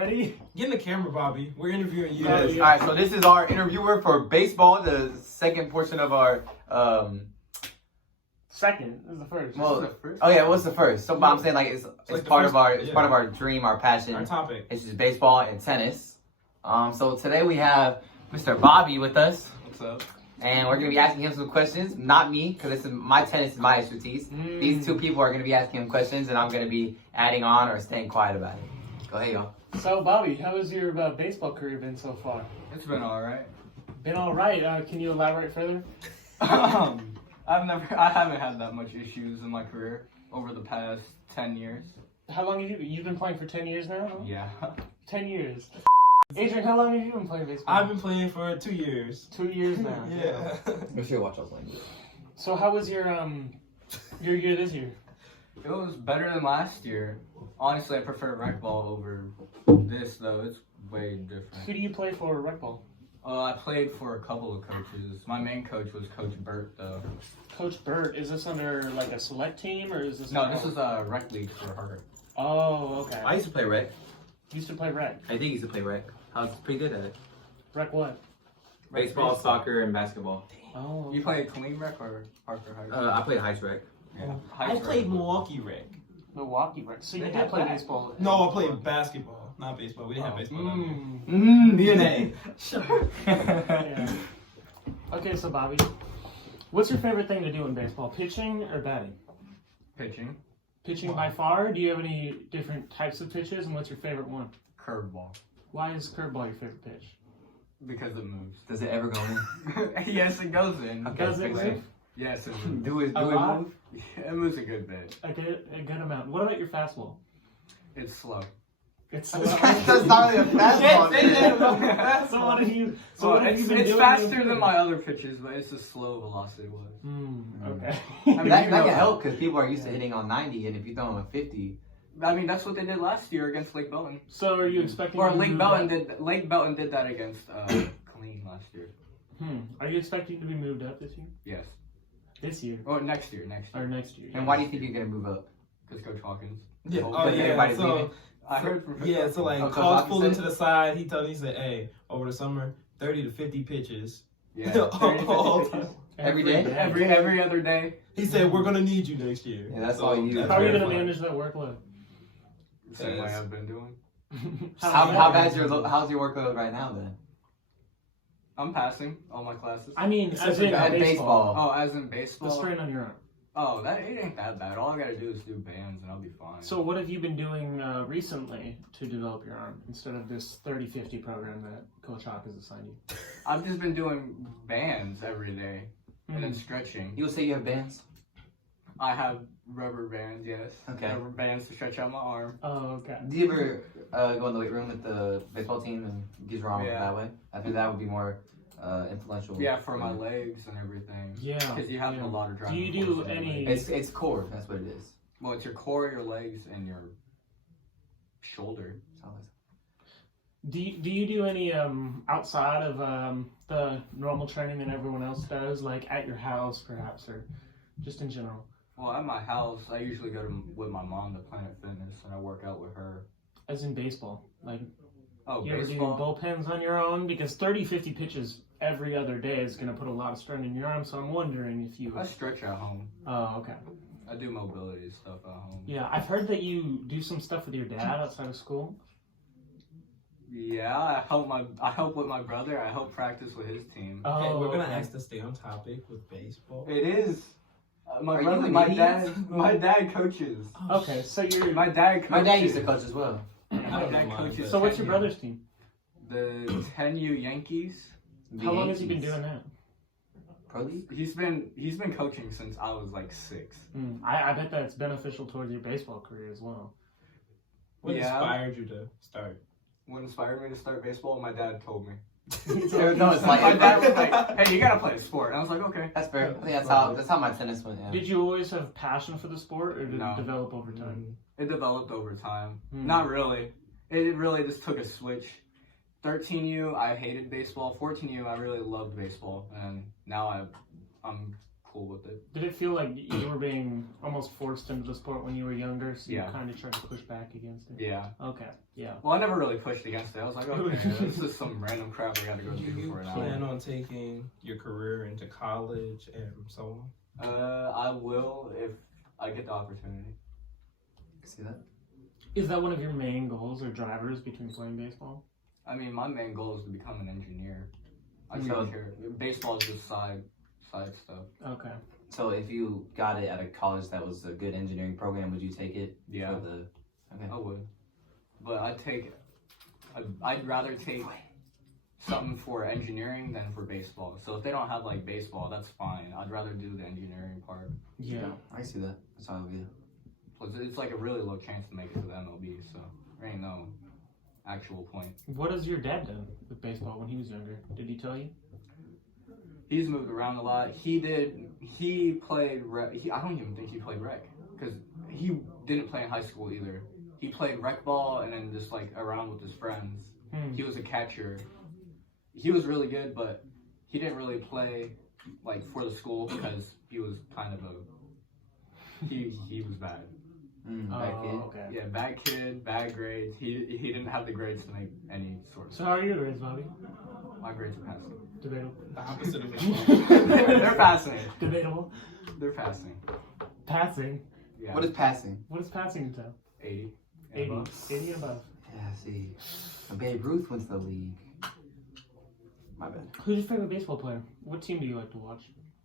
Ready? Get in the camera, Bobby. We're interviewing you. Yes. All right, so this is our interviewer for baseball, the second portion of our. Second. This is the first. Well, This is the first? oh yeah, what's the first? So I'm saying like it's like part the of our first- it's part of our dream, our passion. Our topic. It's just baseball and tennis. So today we have Mr. Bobby with us, What's up? and we're gonna be asking him some questions. Not me, because this is my tennis is my expertise. These two people are gonna be asking him questions, and I'm gonna be adding on or staying quiet about it. Go ahead, y'all. So, Bobby, how has your baseball career been so far? It's been alright. Been all right. Can you elaborate further? I haven't had that much issues in my career over the past 10 years. How long have you've been playing for 10 years now? Huh? Yeah. 10 years. Adrian, how long have you been playing baseball? I've been playing for 2 years. 2 years now. Yeah. Make sure you watch out language. So how was your year this year? It was better than last year. Honestly, I prefer rec ball over this, though. It's way Who different. do you play for rec ball? I played for a couple of coaches. My main coach was Coach Burt, though. Coach Burt, is this under like a select team or is this? No, this is a rec league for her. Oh, okay. I used to play rec. You used to play rec. I think I used to play rec. I was pretty good at it. Rec what? Baseball, soccer, and basketball. Oh. You played clean rec or Parker Heights? I played Heights rec. Yeah. I Heights played rec. Milwaukee rec. Milwaukee rec. So you They did had play that. baseball? No, I played basketball, not baseball. We didn't have baseball. down Mm. DNA. Yeah. Okay, so Bobby, what's your favorite thing to do in baseball? Pitching or batting? Pitching. Pitching by far. Do you have any different types of pitches, and what's your favorite one? Curveball. Why is curveball your favorite pitch? Because it moves. Does it ever go in? Yes, it goes in. Okay, Does it fix move? Yes, it moves. Do it A lot? move? It moves a good bit. A good amount. What about your fastball? It's slow. It's That's not really a fastball. So what have you? So Well, what have you been it's doing? faster than my other pitches, but it's a slow velocity one. Okay. I mean, that you know can that. help because people are used to hitting on 90, and if you throw them a 50, I mean, that's what they did last year against Lake Belton. So are you expecting? Or to Lake move Belton up? did that against Clean last year. Are you expecting to be moved up this year? Yes. This year Or next year. or next year? and why do you think you're gonna move up? Because Coach Hawkins. Yeah. Oh, Oh, yeah. everybody's So, leaving. I heard from yeah, so like, Oh, Coach Coach Hawkins pulled him said- to the side. He told me, he said, hey, over the summer, 30 to 50 pitches. Yeah. All 30, 50 time. Every day? Every other day. He said, we're going to need you next year. Yeah, that's all you need. How are you very gonna fun. manage that workload? Same way I've been doing. How bad's how's your workload right now then? I'm passing all my classes. I mean, Except as for in At baseball. baseball. Oh, as in The baseball. strain on your arm. Oh, it ain't that bad. All I gotta do is do bands and I'll be fine. So what have you been doing recently to develop your arm instead of this 30-50 program that Coach Hawk has assigned you? I've just been doing bands every day and then stretching. You would say you have bands? I have rubber bands, yes. Okay. Rubber bands to stretch out my arm. Oh, okay. Do you ever go in the weight room with the baseball team and get your arm Yeah. that way? I think that would be more influential. Yeah, for my legs and everything. Yeah. Because you have yeah. a lot of Do driving you do force in your any? legs. It's core. That's what it is. Well, it's your core, your legs, and your shoulder. Do you do any outside of the normal training that everyone else does, like at your house perhaps, or just in general? Well, at my house, I usually go with my mom to Planet Fitness, and I work out with her. As in baseball, like Oh, you ever do baseball? bullpens on your own? Because 30-50 pitches every other day is going to put a lot of strain in your arm. So I'm wondering if you. I stretch at home. Oh, okay. I do mobility stuff at home. Yeah, I've heard that you do some stuff with your dad outside of school. Yeah, I help with my brother. I help practice with his team. Oh, Okay, we're going to okay. ask to stay on topic with baseball. It is. My Are brother, you an my idiot? dad coaches. Okay, so you're. My dad coaches. My dad used to coach as well. I My don't dad know coaches. So what's your 10U. brother's team? The 10U Yankees. The How long has he been Yankees. doing that? Pro League? He's been coaching since I was like 6. I bet that's beneficial towards your baseball career as well. What Yeah. inspired you to start? What inspired me to start baseball? My dad told me. No, it's like My dad was like, "Hey, you gotta play a sport." And I was like, "Okay." that's fair. I think that's how my tennis went. Yeah. Did you always have passion for the sport, or did No. it develop over time? It developed over time. Hmm. Not really. It really just took a switch. 13U, I hated baseball. 14U, I really loved baseball, and now I'm cool with it. Did it feel like you were being almost forced into the sport when you were younger, so Yeah. you kind of tried to push back against it? Yeah. Okay, yeah. Well, I never really pushed against it. I was like, okay, this is some random crap I gotta go Do do you for an plan hour. on taking your career into college and so on? I will if I get the opportunity. See that? Is that one of your main goals or drivers between playing baseball? I mean, my main goal is to become an engineer. I So- don't care. Baseball is just side stuff. Okay. So if you got it at a college that was a good engineering program, would you take it? Yeah, For the... Okay. I would. But I'd rather take something for engineering than for baseball. So if they don't have like baseball, that's fine. I'd rather do the engineering part. Yeah. I see that. That's how it would be. Plus, it's like a really low chance to make it to the MLB, so there ain't no actual point. What has your dad done with baseball when he was younger? Did he tell you? He's moved around a lot. He played rec. I don't even think he played rec because he didn't play in high school either. He played rec ball and then just like around with his friends. He was a catcher. He was really good, but he didn't really play like for the school because he was kind of he was bad. Bad kid. Okay. Yeah, bad kid, bad grades. He didn't have the grades to make any sort of. So how are your grades, Bobby? My grades are passing. Debatable. The opposite of They're passing. Debatable. They're passing. Passing. Yeah. What is passing? What is passing entail? 80? 80. 80 and above. Yeah, see. Babe Ruth went to the league. My bad. Who's your favorite baseball player? What team do you like to watch?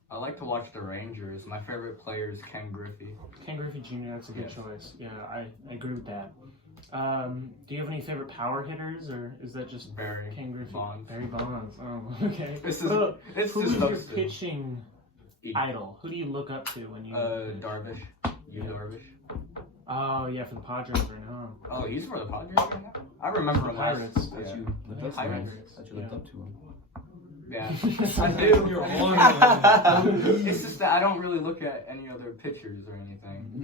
I like to watch the Rangers. My favorite player is Ken Griffey. Ken Griffey Jr., that's a good Yes. choice. Yeah, I agree with that. Do you have any favorite power hitters, or is that just Barry Ken Griffey? Bonds. Barry Bonds. Oh, okay. It's So, just who is your those two. pitching idol? Who do you look up to when you? Darvish. Yeah. Darvish. Oh yeah, for the Padres right now. Oh, he's for the Padres right now? I remember him last. Pirates. That Yeah. you looked up to Pirates. him. That you looked up to him. Yeah. I do. You're on It's just that I don't really look at any other pitchers or anything.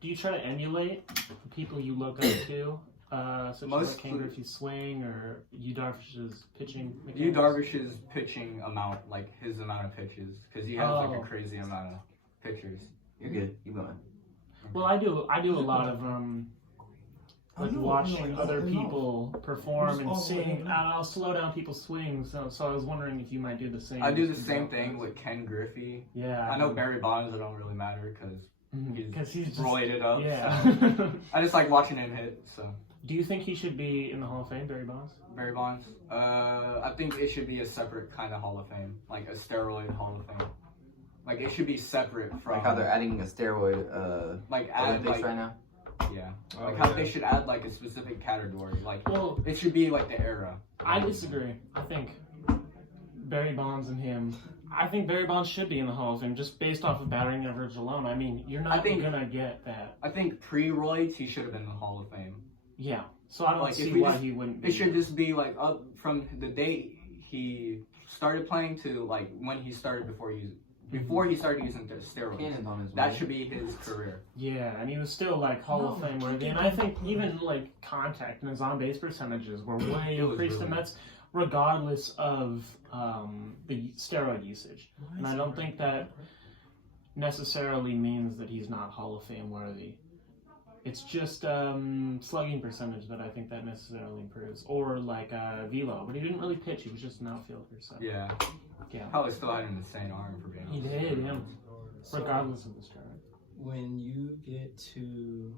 Do you try to emulate the people you look up to, such as like Mostly- Ken Griffey's swing or Yu Darvish's pitching? Yu mechanics? Darvish's pitching amount, like his amount of pitches, because he has like Oh. a crazy amount of pitchers. You're good. You going. Well, I do a lot of like watching other people perform and sing, and I'll slow down people's swings. So I was wondering if you might do the same. I do the same thing with Ken Griffey. Yeah, I know Barry Bonds, it don't really matter because he's just roided up. yeah. So. I just like watching him hit. So Do you think he should be in the Hall of Fame, Barry Bonds? Barry Bonds, I think it should be a separate kind of Hall of Fame, like a steroid Hall of Fame. Like it should be separate from Like how they're adding a steroid like add Olympics like right now. yeah, Oh, like how yeah. they should add like a specific category. Like Well, it should be like the era. I disagree. I think Barry Bonds and him. I think Barry Bonds should be in the Hall of Fame just based off of batting average alone. I mean, you're not gonna get that. I think pre-roids he should have been in the Hall of Fame. Yeah. So I don't Like, if see we why just- he wouldn't be. It should just be like up from the date he started playing to like when he started before he started using the steroids. Cannon's on his way. That should be his career. Yeah, and he was still like Hall of Fame worthy, and I think even like contact and his on base percentages were way It was increased, really and that's regardless of the steroid usage. And I don't think that necessarily means that he's not Hall of Fame worthy. It's just slugging percentage that I think that necessarily improves, or like velo, but he didn't really pitch; he was just an outfielder. So Yeah. yeah, Probably still had an insane arm for being he honest. did, yeah. So, Regardless of the steroid. when you get to,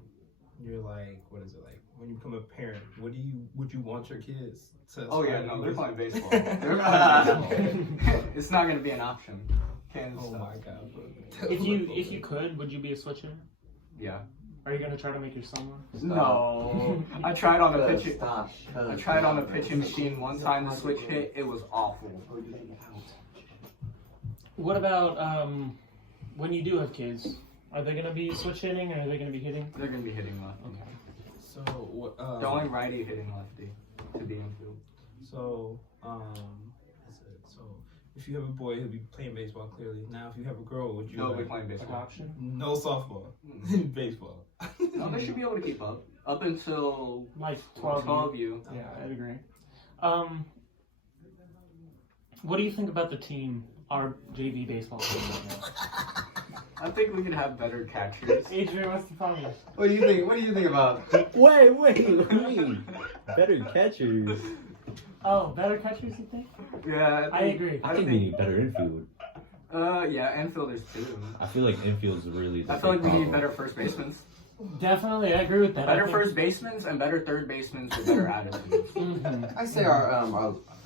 you're like, what is it like? When you become a parent, would you want your kids to? Oh yeah, aspire no, to they're this? playing baseball. They're playing baseball. It's not gonna be an option. Kansas Oh stuff. my god. If you could, would you be a switch hitter? Yeah. Are you gonna try to make your son one? No. I tried on the pitch. Stop. I tried on the pitching machine one time. The switch hit. It was awful. What about when you do have kids? Are they gonna be switch hitting or are they gonna be hitting? They're gonna be hitting left. Okay. So what? The only righty hitting lefty to be infield. So what's it? So if you have a boy, he'll be playing baseball. Clearly, now if you have a girl, would you? They'll be like, playing baseball. Adoption? no softball, baseball. No, they should be able to keep up. Up until Like 12 12 U. Yeah, I'd agree. What do you think about the team, our JV baseball team right now? I think we could have better catchers. Adrian, what's the problem? What do you think? What do you think about? Wait. Better catchers. Oh, better catchers, you think? Yeah, I agree. I think we need better infield. Yeah, infielders too. I feel like infield's really. I feel like we need better first basemen. Definitely, I agree with that. Better first basemen and better third basemen with better attitudes. Mm-hmm. I say our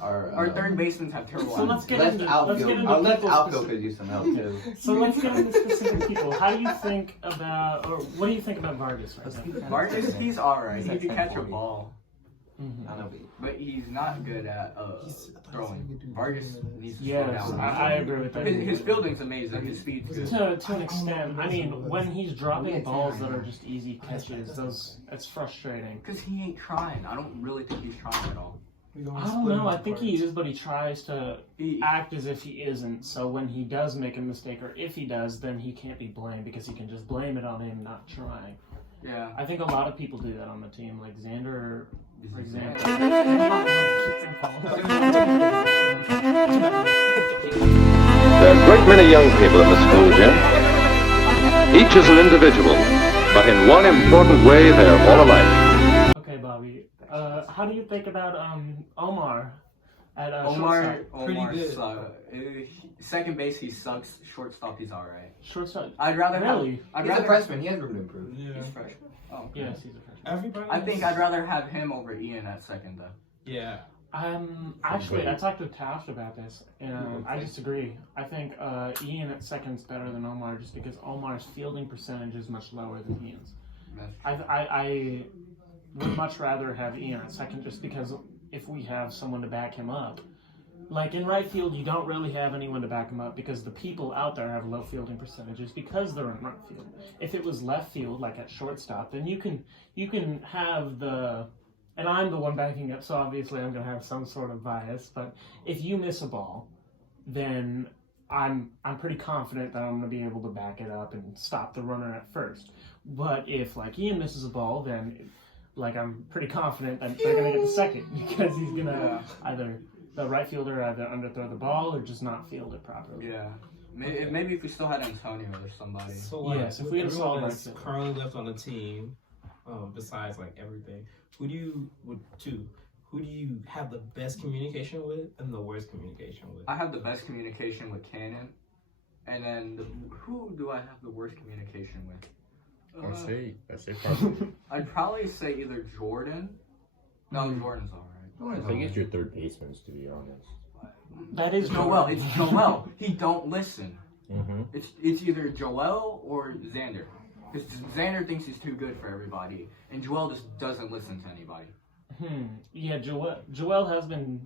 Our third basemen have terrible So let's attitudes. get left into, let's get outfield. into Our left people's outfield specific- could use some help too. So let's get into specific people. How do you think about, or what do you think about Vargas right now? Vargas, he's alright. He can catch a ball, Mhm. I know, but he's not good at throwing. Vargas needs to slow Yes, down. I agree with that. His fielding's amazing. His speed's good. To an extent, I mean, when he's dropping balls that are just easy catches, it's frustrating. Because he ain't trying. I don't really think he's trying at all. I don't know. I think he is, but he tries to He, act as if he isn't. So when he does make a mistake, or if he does, then he can't be blamed because he can just blame it on him not trying. yeah. I think a lot of people do that on the team, like Xander, for example. There are a great many young people in the school, Jim. Each is an individual, but in one important way, they're all alike. Okay, Bobby. How do you think about Omar at Omar Pretty good. Second base, he sucks. Shortstop, he's alright. shortstop? I'd rather Really? I'd He's a rather, freshman. He has room to improve. Yeah. He's fresh. Oh, Yes, he's a freshman. Everybody. I think I'd rather have him over Ian at second, though. Yeah. Actually, I talked to Taft about this, and I disagree. I think Ian at second's better than Omar, just because Omar's fielding percentage is much lower than Ian's. I would much rather have Ian at second, just because if we have someone to back him up, like in right field, you don't really have anyone to back him up because the people out there have low fielding percentages because they're in right field. If it was left field, like at shortstop, then you can have the. And I'm the one backing up, so obviously I'm going to have some sort of bias. But if you miss a ball, then I'm pretty confident that I'm going to be able to back it up and stop the runner at first. But if like Ian misses a ball, then like I'm pretty confident that they're going to get the second because he's going to either the right fielder either underthrow the ball or just not field it properly. Yeah. Maybe if we still had Antonio or somebody. So like, Yes, if we had a solid everyone that's right field. currently left on the team, besides like everything, who do you have the best communication with and the worst communication with? I have the best communication with Cannon, and then who do I have the worst communication with? I say probably. I'd probably say either Jordan. No, Jordan's alright. I think it's your third baseman, to be honest. That is Joel. It's Joel. He don't listen. Mm-hmm. It's either Joel or Xander. Because Xander thinks he's too good for everybody, and Joel just doesn't listen to anybody. Yeah, Joel has been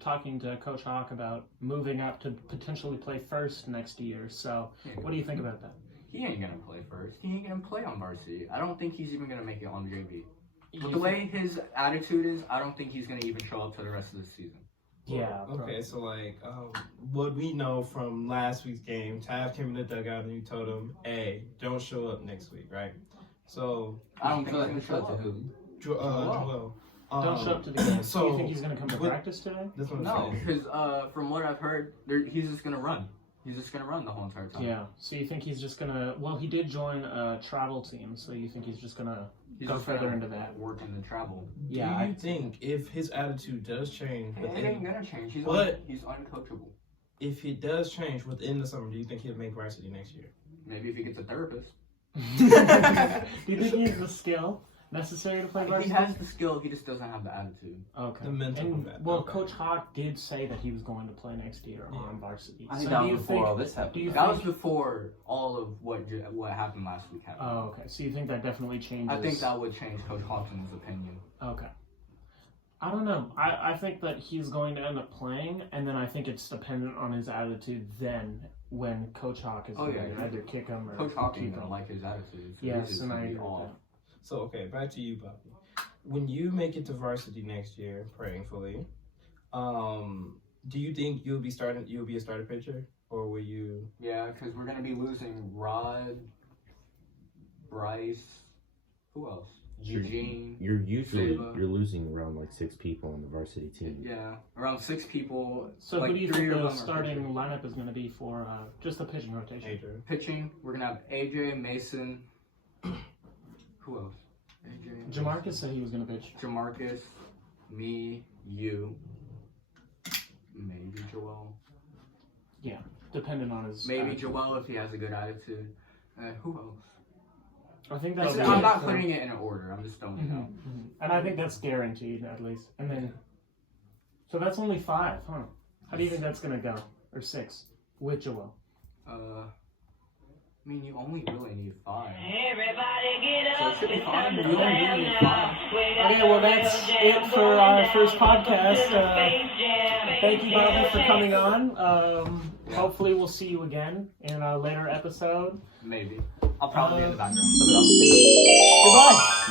talking to Coach Hawk about moving up to potentially play first next year. So, what do you think about that? He ain't gonna play first. He ain't gonna play on varsity. I don't think he's even gonna make it on JV. But the way his attitude is, I don't think he's gonna even show up to the rest of the season. Yeah. Okay, so like, what we know from last week's game, Tav came in the dugout and you told him, "Hey, don't show up next week," right? So I don't think he's gonna show up. Joel. Don't show up to the game. So so you think he's going to come to with- practice today? That's what I'm No, saying. because from what I've heard, he's just gonna run. He's just gonna run the whole entire time. Yeah. So you think he's just going to... Well, he did join a travel team, so you think he's just going to He's go just further gonna into that? work in the travel. Yeah. Do you think if his attitude does change It ain't within, gonna change. He's uncoachable. if it does change within the summer, do you think he'll make varsity next year? Maybe if he gets a therapist. Do you think he has the skill necessary to play He varsity? has the skill. He just doesn't have the attitude. Okay. The mental And, of that. well, Okay. Coach Hawk did say that he was going to play next year on varsity. I think So that do you was before think... all this happened. do you That was think- before all of what happened last week happened. Oh, okay. So you think that definitely changes... I think that would change Coach Hawkins's opinion. Okay. I don't know. I think that he's going to end up playing, and then I think it's dependent on his attitude then when Coach Hawk is going to either kick him or Coach Hawk keep ain't him. gonna like his attitude. So Yes, he's just and I gonna be agree with off. that. So okay, back to you, Bobby. When you make it to varsity next year, prayingfully, do you think you'll be a starter pitcher, or will you? Yeah, because we're gonna be losing Rod, Bryce. Who else? Eugene. You're usually Saba. you're losing around like 6 people on the varsity team. Yeah, around 6 people. So like who do you 3 think of the them are starting pitchers. lineup is going to be for just the pitching rotation? Adrian. Pitching, we're gonna have AJ, Mason. Who else? AJ. Jamarcus said he was going to pitch. Jamarcus, me, you, maybe Joel. Depending on his. Maybe attitude. Joel if he has a good attitude. Who else? I think that's. I'm not putting it in an order. I'm just throwing it out. And I think that's guaranteed at least. And then, so that's only 5, huh? How do you think that's going to go? Or 6 with Joel? I mean, you only really need 5. Everybody get So up. it should be It's fine. time You to only slam need now. 5. Okay, well that's it for our first podcast. Thank you, Bobby, for coming on. Hopefully we'll see you again in a later episode. Maybe. I'll probably be in the background. Goodbye.